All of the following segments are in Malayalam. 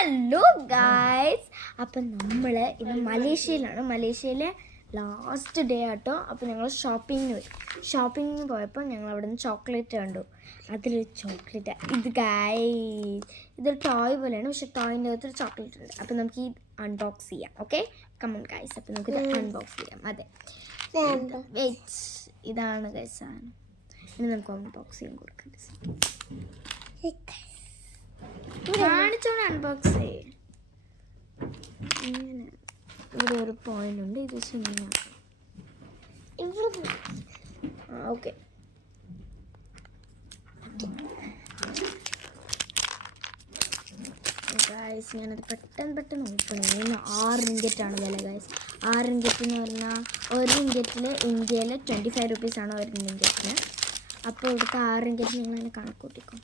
ഹലോ ഗായ്സ്, അപ്പം നമ്മൾ ഇന്ന് മലേഷ്യയിലാണ്. മലേഷ്യയിലെ ലാസ്റ്റ് ഡേ ആട്ടോ. അപ്പോൾ ഞങ്ങൾ ഷോപ്പിങ്ങിന് പോയപ്പോൾ ഞങ്ങൾ അവിടെ നിന്ന് ചോക്ലേറ്റ് കണ്ടു. അതിലൊരു ചോക്ലേറ്റ് ഇത് ഗായ്സ്, ഇതൊരു ടോയ് പോലെയാണ്, പക്ഷെ ടോയിൻ്റെ അകത്തൊരു ചോക്ലേറ്റ് ഉണ്ട്. അപ്പോൾ നമുക്ക് ഈ അൺബോക്സ് ചെയ്യാം. ഓക്കെ, കമൺ ഗായ്സ്, അപ്പോൾ നമുക്കിത് അൺബോക്സ് ചെയ്യാം. അതെ, വെയിറ്റ്, ഇതാണ് ഗായ്സ് സാധനം. ഇനി നമുക്ക് അൺബോക്സ് ചെയ്യാൻ കൊടുക്കാം. കാണിച്ചോണ്ട് അൺബോക്സ് ചെയ്യും. ഇങ്ങനെ ഇവിടെ ഒരു പോയിന്റ് ഉണ്ട്, ഇത് ശരിയാണ്. ഓക്കെ, ഗായ്സ് ഞാനത് പെട്ടെന്ന് ഓപ്പൺ ചെയ്യുന്നു. 6 റിങ്കറ്റാണ് വില ഗായ്സ്. 6 റിങ്കറ്റ് എന്ന് പറഞ്ഞാൽ ഒരു റിങ്കറ്റിൽ ഇന്ത്യയിൽ 25 റുപ്പീസാണ് ഒരു റിങ്കറ്റിന്. അപ്പോൾ ഇവിടുത്തെ 6 റിങ്കറ്റ് നിങ്ങളതിനെ കണക്കൂട്ടിക്കും.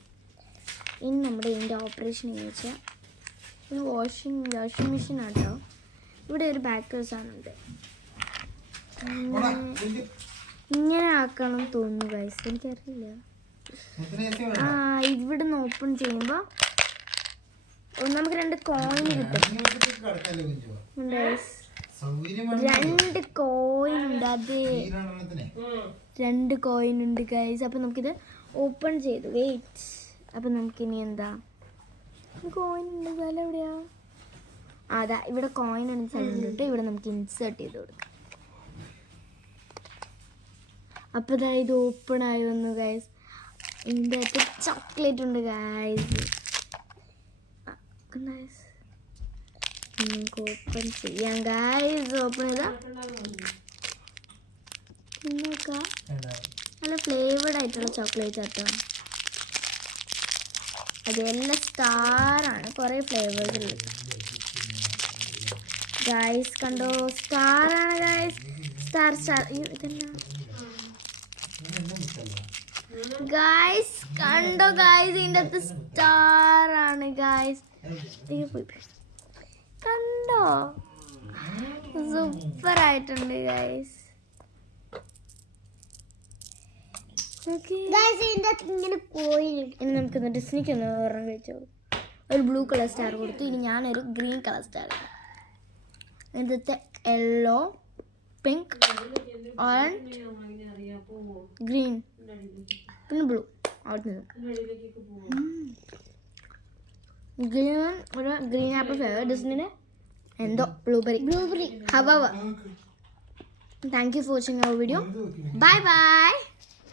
ഇനി നമ്മുടെ ഇതിൻ്റെ ഓപ്പറേഷൻ എന്ന് വെച്ചാൽ ഒരു വാഷിംഗ് മെഷീൻ ആട്ടോ. ഇവിടെ ഒരു ബാക്ക് സാധനമുണ്ട്, ഇങ്ങനെ ആക്കണം തോന്നുന്നു ഗൈസ്, എനിക്കറിയില്ല. ഇവിടെ നിന്ന് ഓപ്പൺ ചെയ്യുമ്പോൾ നമുക്ക് 2 കോയിൻ കിട്ടും. 2 കോയിൻ ഉണ്ട്, അതെ 2 കോയിൻ ഉണ്ട് ഗൈസ്. അപ്പം നമുക്കിത് ഓപ്പൺ ചെയ്തു. വെയിറ്റ്, അപ്പം നമുക്കിനി എന്താ കോയിൻ ഉണ്ട്, വില എവിടെയാ? അതാ ഇവിടെ കോയിൻ ഉണ്ട് സ്ഥലമുണ്ട്. ഇവിടെ നമുക്ക് ഇൻസേർട്ട് ചെയ്ത് കൊടുക്കാം. അപ്പോൾ ഇതാ ഇത് ഓപ്പൺ ആയി വന്നു ഗൈസ്. ഇതിൻ്റെ അകത്ത് ചോക്ലേറ്റ് ഉണ്ട് ഗൈസ്. നമുക്ക് ഓപ്പൺ ചെയ്യാം ഗൈസ്. ഓപ്പൺ ചെയ്താ നോക്കാം, നല്ല ഫ്ലേവേർഡ് ആയിട്ടുള്ള ചോക്ലേറ്റ് ആട്ടോ. അതെല്ലാം സ്റ്റാറാണ്, കുറേ ഫ്ലേവേഴ്സ് ഉള്ളത് ഗൈസ്. കണ്ടോ, സ്റ്റാറാണ് ഗൈസ്. സ്റ്റാർ ഇതെന്നാ ഗൈസ്, കണ്ടോ ഗൈസ്, ഇതിൻ്റെ അകത്ത് സ്റ്റാറാണ് ഗൈസ്. കണ്ടോ, സൂപ്പർ ആയിട്ടുണ്ട് ഗൈസ്. ഇനി നമുക്ക് ഡിസ്നിക്ക് ഒന്ന് ഓർമ്മ വെച്ചോ. ഒരു ബ്ലൂ കളർ സ്റ്റാർ കൊടുത്തു. ഇനി ഞാനൊരു ഗ്രീൻ കളർ സ്റ്റാർ. ഇതിലത്തെ യെല്ലോ, പിങ്ക്, ഓറഞ്ച്, ഗ്രീൻ, പിന്നെ ബ്ലൂ. അവിടെ നിന്ന് ഒരു ഗ്രീൻ ആപ്പിൾ ഫ്ലേവർ. ഡിസ്നിന് എന്തോ ബ്ലൂബെറി. ഹവ. Thank you for watching our video. Bye by.